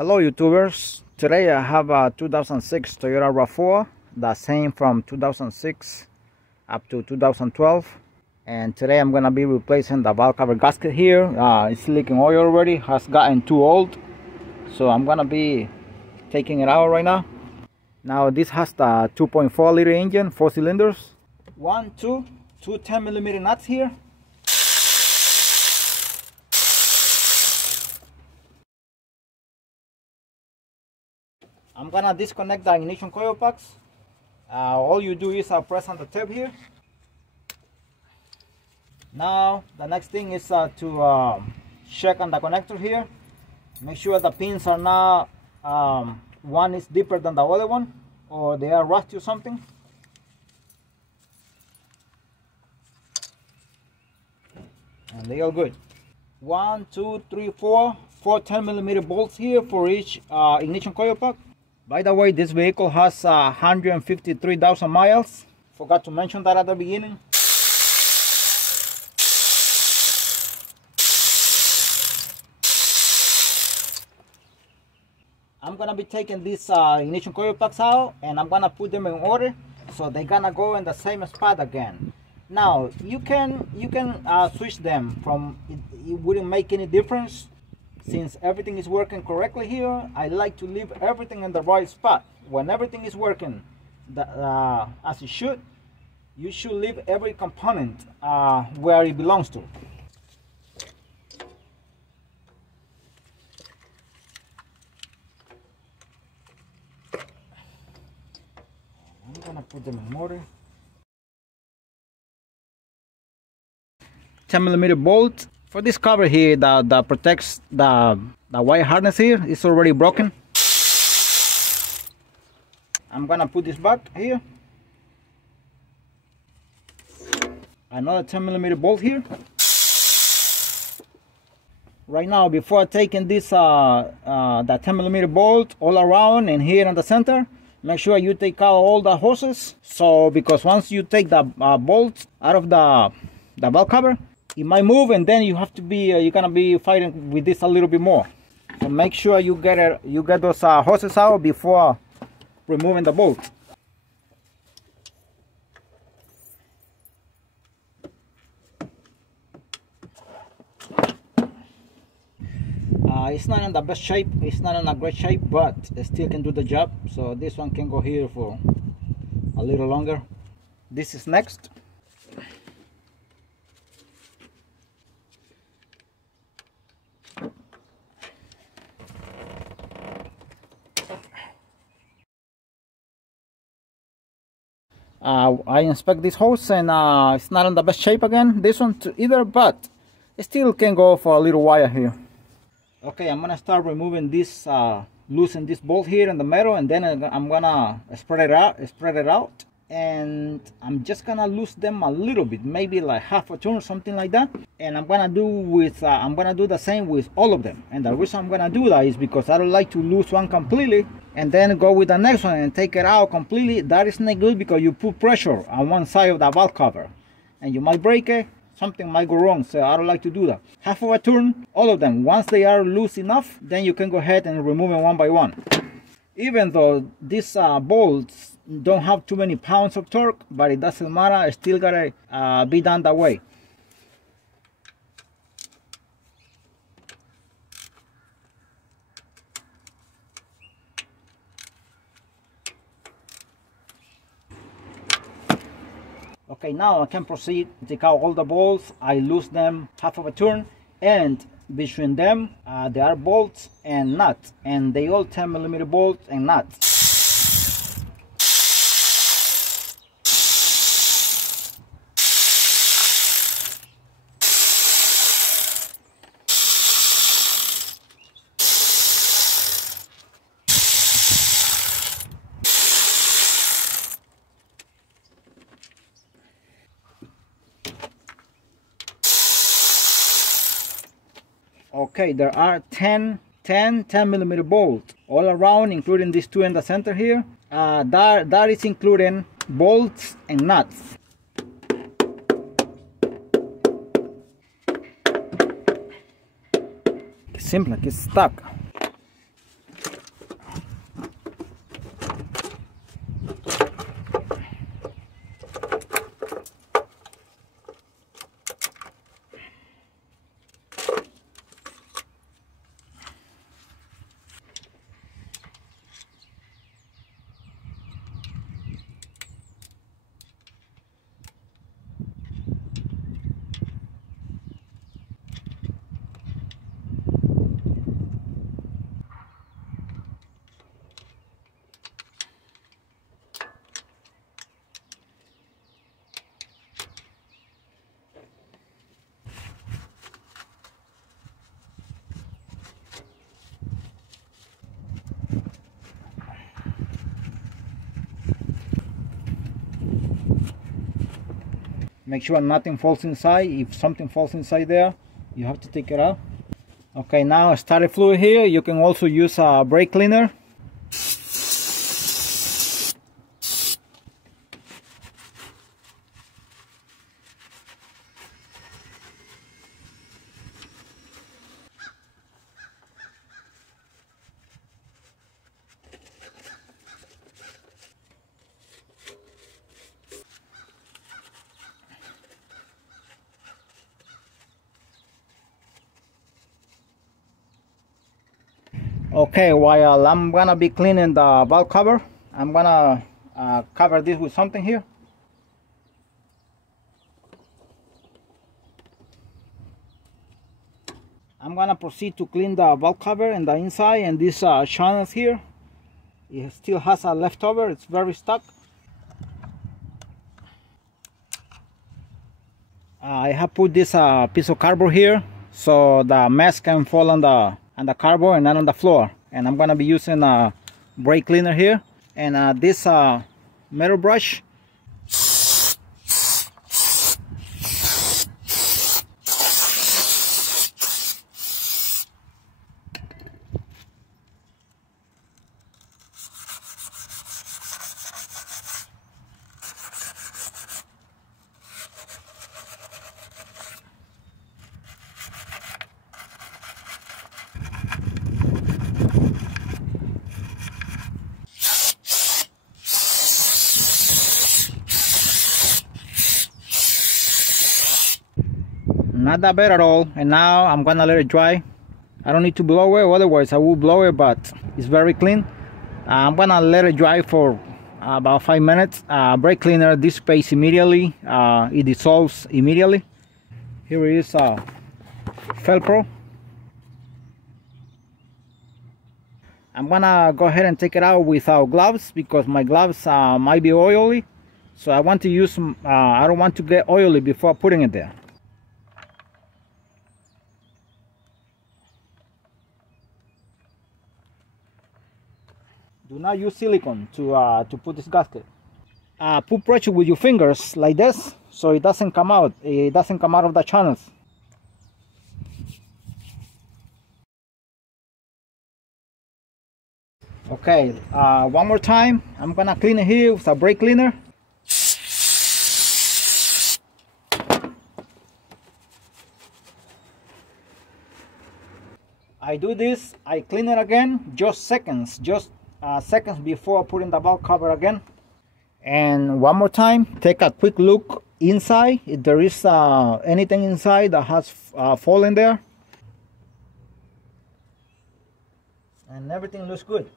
Hello YouTubers, today I have a 2006 Toyota rav4, the same from 2006 up to 2012, and today I'm gonna be replacing the valve cover gasket here. It's leaking oil already, has gotten too old, so I'm gonna be taking it out right now. Now this has the 2.4 liter engine, 4 cylinders, two 10mm nuts here. I'm gonna disconnect the ignition coil packs. All you do is press on the tab here. Now the next thing is to check on the connector here. Make sure the pins are not one is deeper than the other one, or they are rusty or something. And they are good. 1, 2, 3, 4 10mm bolts here for each ignition coil pack. By the way, this vehicle has 153,000 miles. Forgot to mention that at the beginning. I'm gonna be taking these ignition coil packs out, and I'm gonna put them in order so they're gonna go in the same spot again. Now you can switch them from it wouldn't make any difference. Since everything is working correctly here, I like to leave everything in the right spot. When everything is working as it should, you should leave every component where it belongs to. I'm gonna put them in order. 10mm bolt. For this cover here that protects the wire harness here is already broken. I'm gonna put this back here. Another 10mm bolt here. Right now, before taking this the 10mm bolt all around and here in the center, make sure you take out all the hoses. So because once you take the bolts out of the valve cover, it might move, and then you have to be you're gonna be fighting with this a little bit more. So make sure you get those hoses out before removing the bolt. It's not in the best shape, it's not in a great shape, but it still can do the job. So this one can go here for a little longer. This is next. I inspect this hose, and it's not in the best shape again, this one either, but it still can go for a little wire here. Okay, I'm gonna start removing this, loosen this bolt here in the middle, and then I'm gonna spread it out, and I'm just gonna loosen them a little bit, maybe like half a turn or something like that. And I'm gonna do the same with all of them. And the reason I'm gonna do that is because I don't like to lose one completely and then go with the next one and take it out completely. That is not good, because you put pressure on one side of the valve cover and you might break it, something might go wrong. So I don't like to do that. Half of a turn, all of them. Once they are loose enough, then you can go ahead and remove them one by one. Even though these bolts don't have too many pounds of torque, but it doesn't matter, it's still gotta be done that way. Okay, now I can proceed to take out all the bolts. I lose them half of a turn, and between them there are bolts and nuts, and they all 10mm bolts and nuts. Okay, there are 10mm bolts all around, including these two in the center here. That is including bolts and nuts. seems like it's stuck. Make sure nothing falls inside. If something falls inside there, you have to take it out. Okay, now starter fluid here. You can also use a brake cleaner. Okay, while I'm gonna be cleaning the valve cover, I'm gonna cover this with something here. I'm gonna proceed to clean the valve cover and the inside and these channels here. It still has a leftover, it's very stuck. I have put this piece of cardboard here so the mess can fall on the cardboard and not on the floor. And I'm gonna be using a brake cleaner here and this metal brush. Not that bad at all. And now I'm gonna let it dry. I don't need to blow it, otherwise I will blow it, but it's very clean. I'm gonna let it dry for about 5 minutes. Brake cleaner dissipates immediately. It dissolves immediately. Here is Velcro. I'm gonna go ahead and take it out without gloves because my gloves might be oily. So I want to use I don't want to get oily before putting it there. Do not use silicone to put this gasket. Put pressure with your fingers like this so it doesn't come out. It doesn't come out of the channels. Okay, one more time. I'm gonna clean it here with a brake cleaner. I do this, I clean it again, just seconds before putting the valve cover again. And one more time, take a quick look inside if there is anything inside that has fallen there. And everything looks good.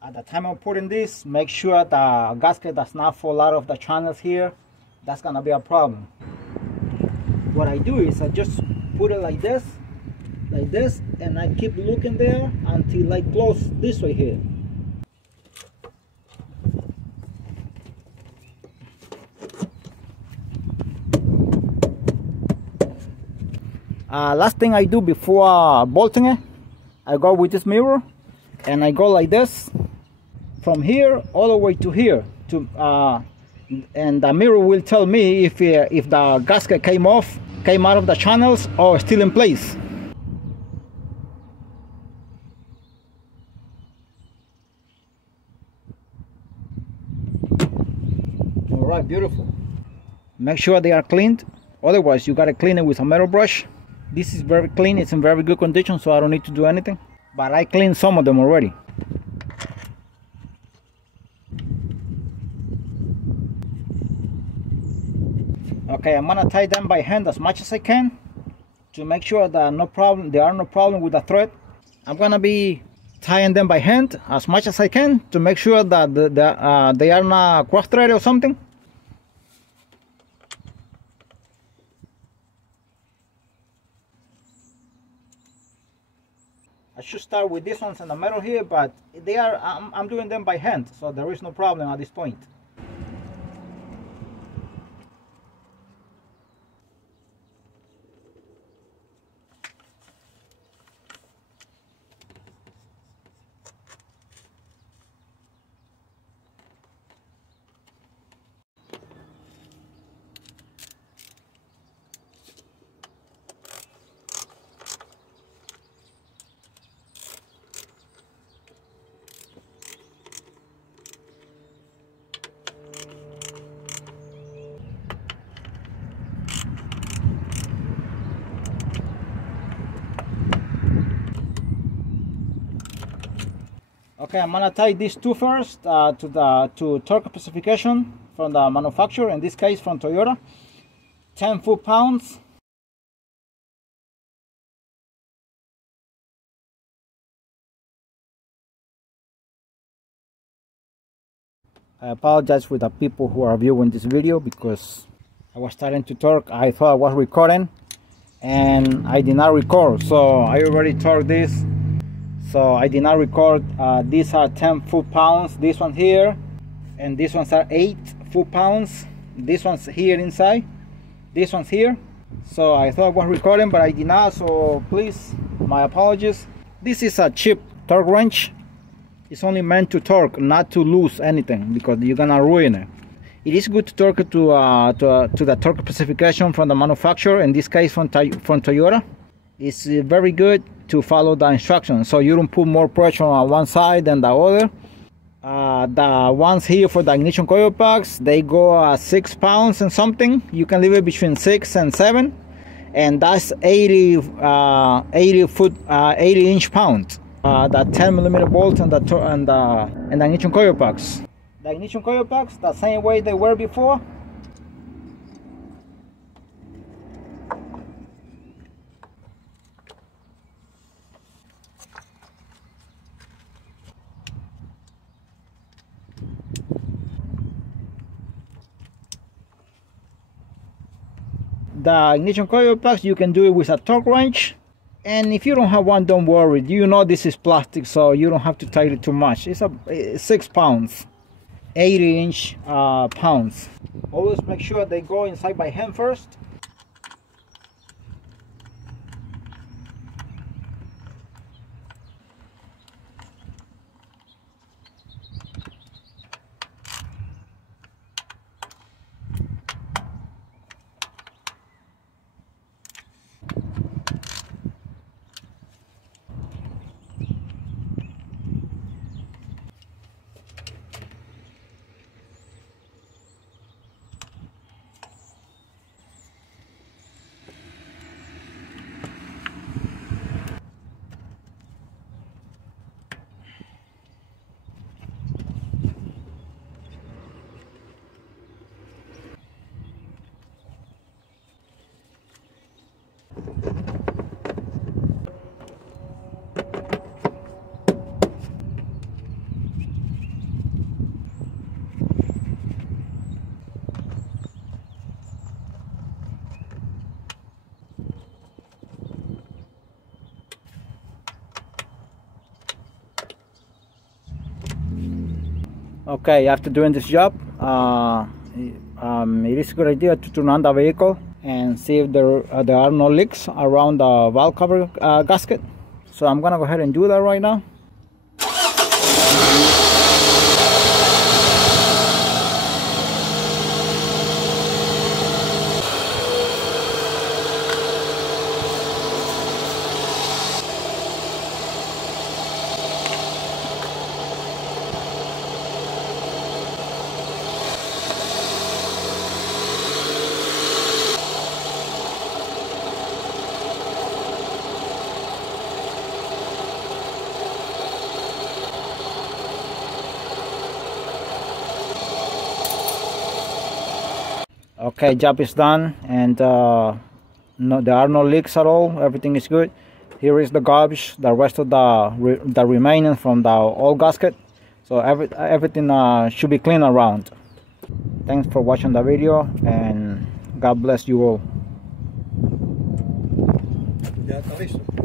At the time of putting this, make sure the gasket does not fall out of the channels here. That's gonna be a problem. What I do is I just put it like this, and I keep looking there until I close this way here. Last thing I do before bolting it, I go with this mirror and I go like this from here all the way to here and the mirror will tell me if the gasket came out of the channels or still in place. All right, beautiful. Make sure they are cleaned, otherwise you gotta clean it with a metal brush. This is very clean, it's in very good condition, so I don't need to do anything, but I cleaned some of them already. Okay, I'm gonna tie them by hand as much as I can to make sure that there are no problem with the thread. I'm gonna be tying them by hand as much as I can to make sure that they are not cross threaded or something. I should start with these ones in the middle here, but I'm doing them by hand, so there is no problem at this point. Okay, I'm gonna tie these two first to torque specification from the manufacturer, in this case from Toyota. 10 foot-pounds. I apologize for the people who are viewing this video because I was starting to torque. I thought I was recording and I did not record, so I already torqued this. So I did not record. These are 10 foot-pounds, this one here, and these ones are 8 foot-pounds. This one's here inside, this one's here. So I thought I was recording, but I did not, so please, my apologies. This is a cheap torque wrench. It's only meant to torque, not to lose anything, because you're gonna ruin it. It is good to torque to the torque specification from the manufacturer, in this case from Toyota. It's very good to follow the instructions, so you don't put more pressure on one side than the other. The ones here for the ignition coil packs, they go 6 pounds and something. You can leave it between 6 and 7, and that's 80 inch pounds. The 10mm bolts and the ignition coil packs. The ignition coil packs, the same way they were before. The ignition coil packs, you can do it with a torque wrench, and if you don't have one, don't worry. You know this is plastic, so you don't have to tighten it too much. It's 6 pounds, 80 inch pounds. Always make sure they go inside by hand first. Okay, after doing this job, it is a good idea to turn on the vehicle and see if there are no leaks around the valve cover gasket. So I'm gonna go ahead and do that right now. Okay, job is done, and no, there are no leaks at all. Everything is good. Here is the garbage, the rest of the remaining from the old gasket. So everything should be clean around. Thanks for watching the video, and God bless you all. Ya está listo.